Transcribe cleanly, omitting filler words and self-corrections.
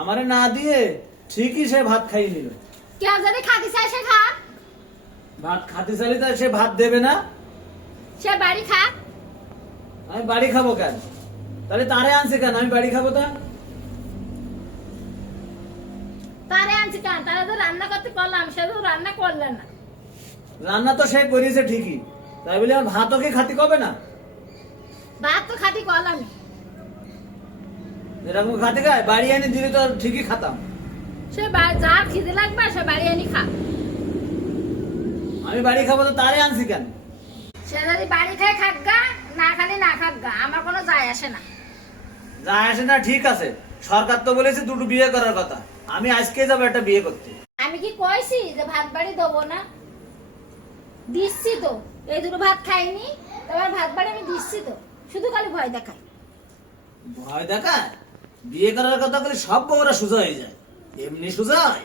আমারে না দিয়ে ঠিকই সে ভাত খাইয়ে নিল। কেউ যদি খাতে চায় সে খা, ভাত খাতে চাইলে তো সে ভাত দেবে না। সে বাড়ি খা। আমি বাড়ি খাবো কেন? তাহলে তারে আনছে কেন? আমি বাড়ি খাবো তা? তারে আনছি কেন? তারা তো রান্না করতে পারলাম, সে তো রান্না করলেন না। রান্না তো সে করিয়েছে ঠিকই, তাই বলে আমার ভাতও কি খাতি কবে না? ভাত তো খাতি করলাম। এরকম খাতি খায়? বাড়ি এনে দিলে তো ঠিকই খাতাম। সে যার খিদে লাগবে সে বাড়ি আনি খা। আমি বাড়ি খাবো তো তারে আনছি কেন? সে যদি বাড়ি খায় খাক গা, না খালি না খাক গা, আমার কোনো যায় আসে না। যা আসে না ঠিক আছে, সরকার তো বলেছে দুটো বিয়ে করার কথা। আমি আজকে যাবো একটা বিয়ে করতে। আমি কি কইছি যে ভাত বাড়ি দেবো না? দিচ্ছি তো, এই দুটো ভাত খাইনি, তোমার ভাত বাড়ি আমি দিচ্ছি তো, শুধু খালি ভয় দেখাই। ভয় দেখায়? বিয়ে করার কথা বলে সব বউরা সোজা হয়ে যায়, এমনি সোজা হয়?